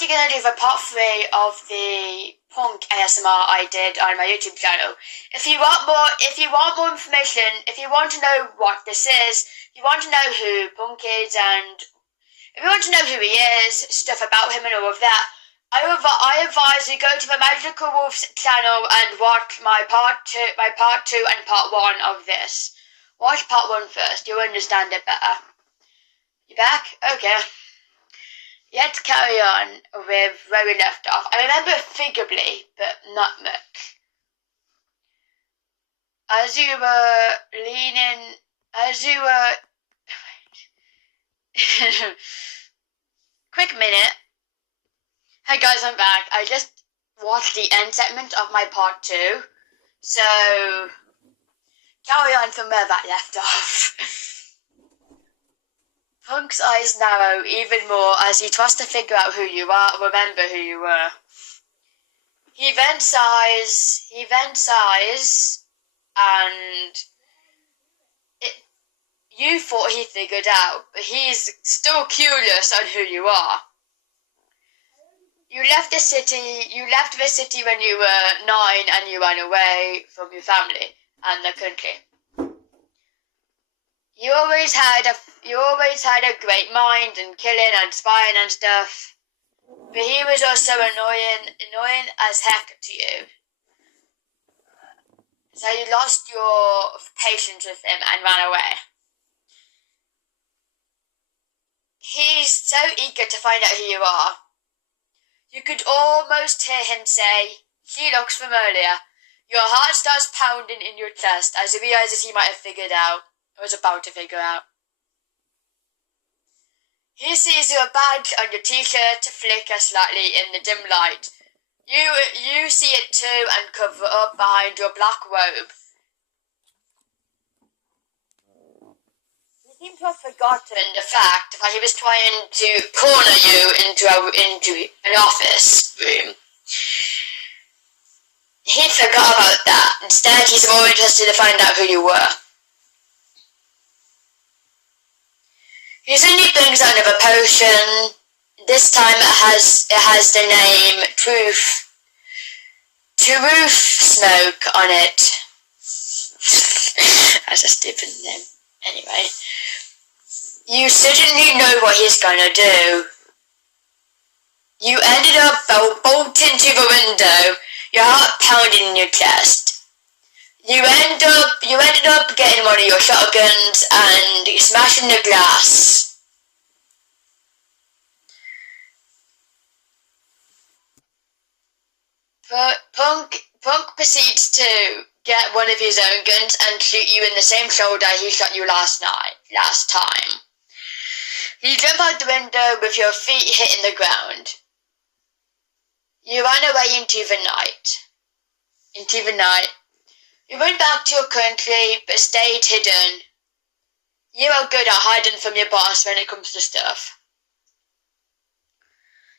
actually going to do the part 3 of the Punk ASMR I did on my YouTube channel. If you want more information, if you want to know what this is, if you want to know who Punk is, and if you want to know who he is, stuff about him and all of that, I advise you go to the Magical Wolves channel and watch my part 2 and part 1 of this. Watch part 1 first, you'll understand it better. You back? Okay. Let's carry on with where we left off. I remember figuratively, but not much. As you were quick minute. Hey guys, I'm back. I just watched the end segment of my part 2, so carry on from where that left off. Punk's eyes narrow even more as he tries to figure out who you are, remember who you were. He then sighs, and you thought he figured out, but he's still curious on who you are. You left the city when you were 9 and you ran away from your family and the country. You always had a great mind and killing and spying and stuff, but he was also annoying as heck to you. So you lost your patience with him and ran away. He's so eager to find out who you are. You could almost hear him say, "She looks familiar." Your heart starts pounding in your chest as he realizes he might have figured out. Was about to figure out. He sees your badge on your t-shirt flicker slightly in the dim light. You see it too and cover up behind your black robe. He seems to have forgotten the fact that he was trying to corner you into an office room. He forgot about that. Instead, he's more interested to find out who you were. He suddenly brings out another potion. This time it has the name Truth Smoke on it. That's a stupid name. Anyway, you suddenly know what he's gonna do. You ended up bolting to the window, your heart pounding in your chest. You ended up getting one of your shotguns and smashing the glass. Punk proceeds to get one of his own guns and shoot you in the same shoulder he shot you last time. You jump out the window with your feet hitting the ground. You ran away into the night. You went back to your country, but stayed hidden. You are good at hiding from your boss when it comes to stuff.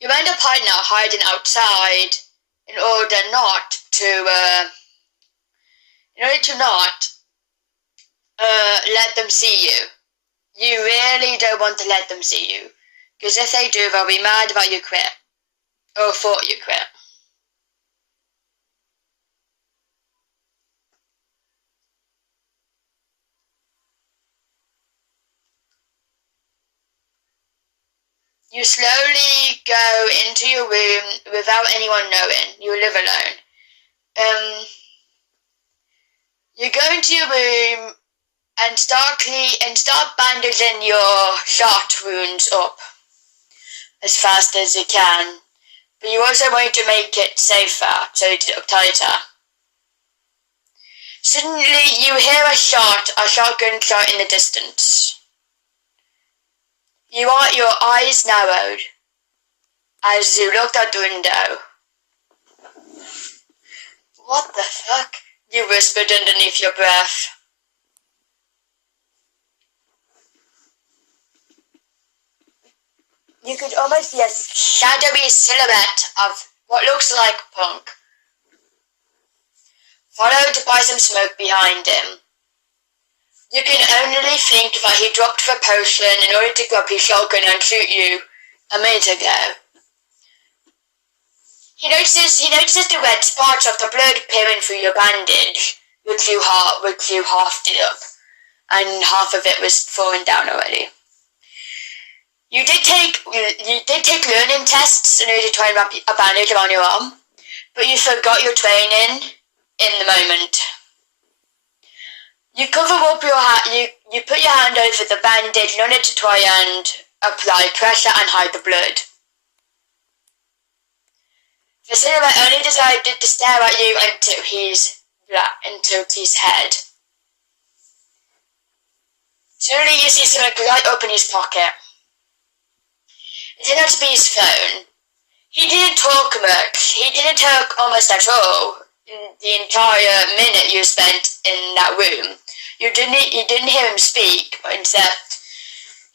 You end up hiding outside in order not let them see you. You really don't want to let them see you, because if they do, they'll be mad about you quit, or thought you quit. You slowly go into your room without anyone knowing. You live alone. You go into your room and start bandaging your shot wounds up as fast as you can. But you also want to make it safer, so you did it up tighter. Suddenly you hear a shotgun shot in the distance. Your eyes narrowed as you looked out the window. "What the fuck?" you whispered underneath your breath. You could almost see a shadowy silhouette of what looks like Punk, followed by some smoke behind him. You can only think that he dropped the potion in order to grab his shotgun and shoot you a minute ago. He notices the red spots of the blood appearing through your bandage, which you half did up, and half of it was falling down already. You did take learning tests in order to try and wrap a bandage around your arm, but you forgot your training in the moment. You cover up your hand. You put your hand over the bandage in order to try and apply pressure and hide the blood. The silhouette only decided to stare at you into his head. Suddenly you see something right up in his pocket. It turned out to be his phone. He didn't talk much. He didn't talk almost at all in the entire minute you spent in that room. You didn't hear him speak, except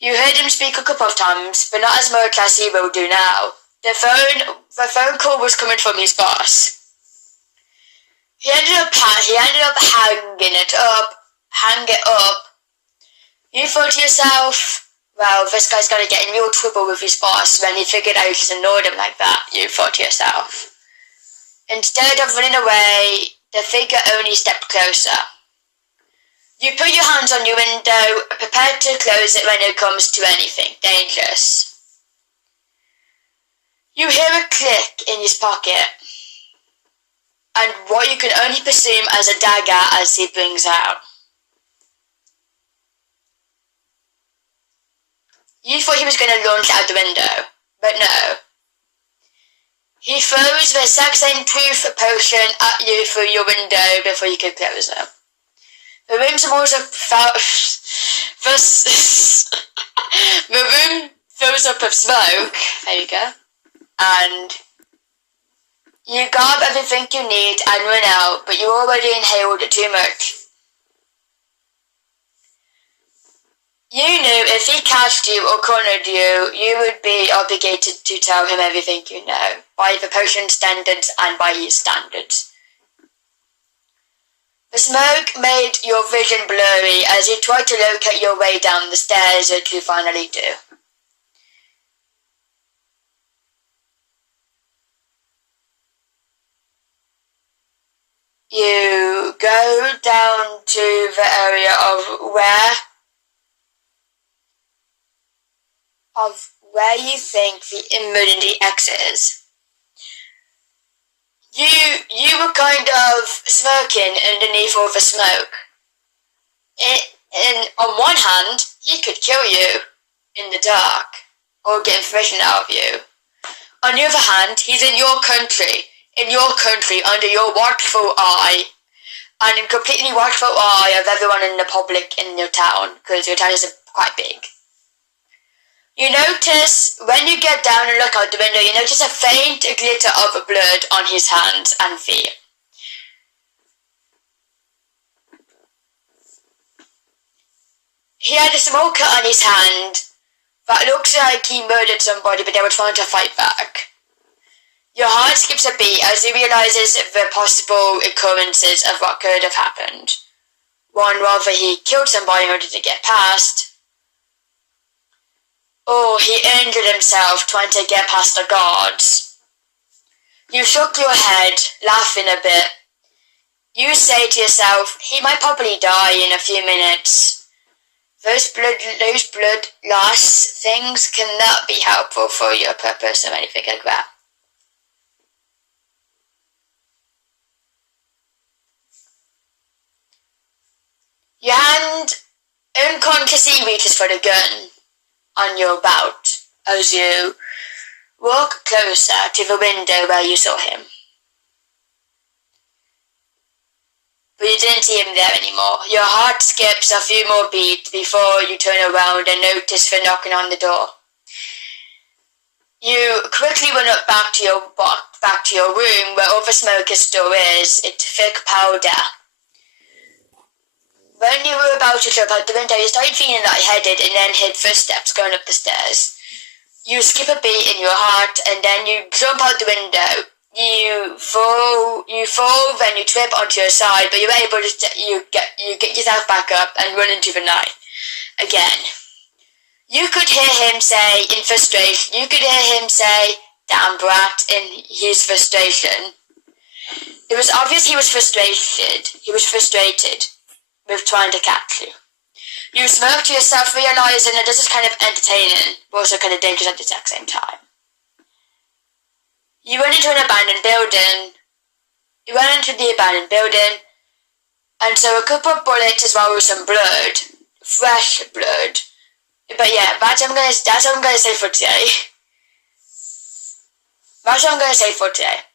you heard him speak a couple of times, but not as much as he will do now. The phone call was coming from his boss. He ended up hanging it up. You thought to yourself, well, this guy's gonna get in real trouble with his boss when he figured out he's ignored him like that, you thought to yourself. Instead of running away, the figure only stepped closer. You put your hands on your window, prepared to close it when it comes to anything dangerous. You hear a click in his pocket, and what you can only presume as a dagger as he brings out. You thought he was going to launch out the window, but no. He throws the exact same truth potion at you through your window before you could close it. The room fills up with smoke. There you go. And you grab everything you need and run out, but you already inhaled too much. You knew if he catched you or cornered you, you would be obligated to tell him everything you know, by the potion standards and by his standards. The smoke made your vision blurry as you tried to locate your way down the stairs, which you finally do. You go down to the area of where you think the emergency exit is. You were kind of smoking underneath all the smoke. On one hand, he could kill you in the dark or get information out of you. On the other hand, he's in your country under your watchful eye, and a completely watchful eye of everyone in the public in your town, because your town is quite big. You notice, when you get down and look out the window, you notice a faint glitter of blood on his hands and feet. He had a small cut on his hand that looks like he murdered somebody, but they were trying to fight back. Your heart skips a beat as he realizes the possible occurrences of what could have happened. One, whether he killed somebody in order to get past, or he injured himself trying to get past the guards. You shook your head, laughing a bit. You say to yourself, he might probably die in a few minutes. Those blood loss things cannot be helpful for your purpose or anything like that. Your hand unconsciously reaches for the gun on your belt as you walk closer to the window where you saw him. But you didn't see him there anymore. Your heart skips a few more beats before you turn around and notice the knocking on the door. You quickly run up back to your room where all the smoke still is. It's thick powder. When you were about to jump out the window, you started feeling lightheaded and then heard footsteps going up the stairs. You skip a beat in your heart and then you jump out the window. You fall, then you trip onto your side, but you're able to you get yourself back up and run into the night again. You could hear him say in frustration. down Brat in his frustration. It was obvious he was frustrated. He was frustrated with trying to catch you. You smirk to yourself, realizing that this is kind of entertaining, but also kind of dangerous at the exact same time. You run into an abandoned building. You run into the abandoned building, and so a couple of bullets as well with some blood. Fresh blood. But yeah, that's what I'm gonna say for today. That's what I'm gonna say for today.